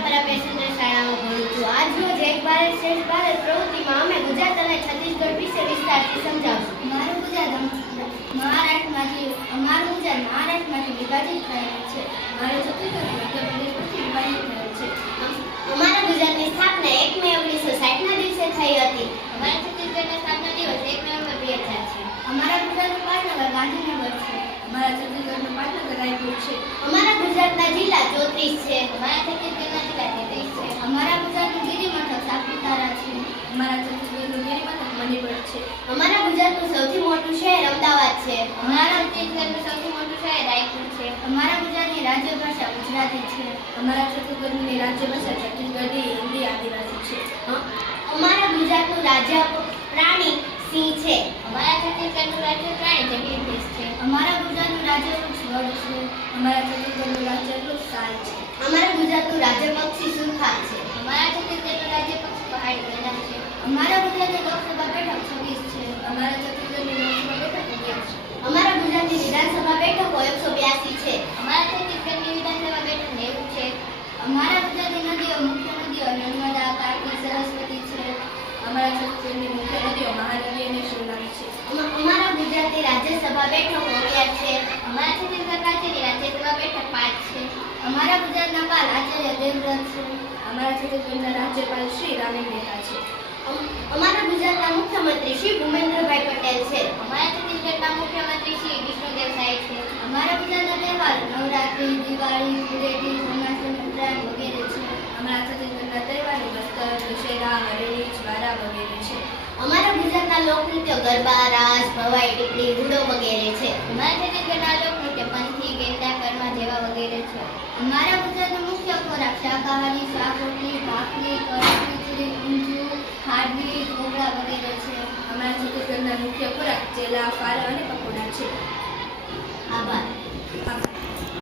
નગરપારા passenger શાળામાં ભણું છું. આજરોજ એક ભારત શ્રેષ્ઠ ભારત પ્રવૃત્તિમાં અમે ગુજરાત અને છત્તીસગઢ વિશે વિસ્તારથી સમજાવશું. અમારું ગુજરાત મહારાષ્ટ્રમાંથી વિભાજિત થયેલું છે. અમારું છત્તીસગઢ મધ્યપ્રદેશમાંથી વિભાજિત થયેલું છે. અમારા ગુજરાતની સ્થાપના 1 મે 1960ના દિવસે થઈ હતી. અમારા છત્તીસગઢના સ્થાપના દિવસ 1 નવેમ્બર 2000 છે. અમારા ગુજરાતનું પાટનગર ગાંધીનગર છે. અમારા છત્તીસગઢનું પાટનગર રાયપુર છે. અમારા ગુજરાતના જિલ્લા 34 છે. અમારા છત્તીસગઢના જિલ્લા 33 છે. અમારા ગુજરાતનું ગિરિમથક સાપુતારા છે. અમારા છત્તીસગઢનું ગિરિમથક મણિપુર છે. અમારા ગુજરાતનું સૌથી મોટું શહેર અમદાવાદ છે. અમારા છત્તીસગઢનું સૌથી મોટું શહેર રાયપુર છે. અમારા ગુજરાતની રાજ્ય ભાષા ગુજરાતી છે. અમારા છત્તીસગઢની રાજ્ય ભાષા છત્તીસગઢી, હિન્દી, આદિવાસી છે. અમારા ગુજરાતનું રાજ્ય પ્રાણી સિંહ છે. અમારા છત્તીસગઢનું રાજ્ય પ્રાણી જંગલી ભેંસ છે. અમારા ગુજરાતનું રાજ્ય વૃક્ષ વડ છે. અમારા છત્તીસગઢનું રાજ્ય વૃક્ષ સાલ છે. અમારા ગુજરાતનું રાજ્ય પક્ષી સુરખાબ છે. અમારા છત્તીસગઢનું રાજ્ય પક્ષી પહાડી ગંધા છે. અમારા ગુજરાતની લોકસભા બેઠક 26 છે. અમારા છત્તીસગઢની લોકસભા બેઠક 11 છે. અમારા ગુજરાતની વિધાનસભા બેઠકો 182 છે. અમારા છત્તીસગઢની વિધાનસભા બેઠક 90 છે. અમારા ગુજરાતની નદીઓ મુખ્ય નદીઓ નર્મદા, કાર્તિક, સરસ્વતી છે. અમારા છત્તીસગઢની મુખ્ય નદીઓ મહાનદી અને શિવનાથ છે. અમારા ગુજરાતની રાજ્યસભા બેઠકો 11 છે. અમારા છત્તીસગઢ રાજ્યની રાજ્યસભા બેઠક 5 છે. અમારા ગુજરાતના પાલ આચાર્ય દેવવ્રત છે. અમારા છત્તીસગઢના રાજ્યપાલ શ્રી રામી મહેતા છે. અમારા ગુજરાતના મુખ્યમંત્રી શ્રી ભૂપેન્દ્રભાઈ પટેલ છે. અમારા છત્તીસગઢના મુખ્યમંત્રી શ્રી વિષ્ણુદેવ સાય છે. અમારા ગુજરાતના તહેવાર નવરાત્રી, દિવાળી, ધૂળેટી, જન્માષ્ટમી, ઉત્તરાયણ વગેરે છે. અમારા છત્તીસગઢના તહેવારો બસ્તર, દશેરા, હરેલી, જ્વારા વગેરે છે. અમારા ગુજરાતના લોકનૃત્ય ગરબા, રાસ, ભવાઈ, ટીપડી, હુડો વગેરે છે. અમારા છત્તીસગઢના લોકનૃત્ય પંથી, ગેંડા, કર્મા જેવા વગેરે છે. અમારા ગુજરાતનો મુખ્ય ખોરાક શાકાહારી, શાક રોટલી, ભાખરી, કઢી, ખીચડી, ઊંધિયું, ખાડવી, ઢોકળા વગેરે છે. અમારા છત્તીસગઢના મુખ્ય ખોરાક ચેલા, ફાર અને પકોડા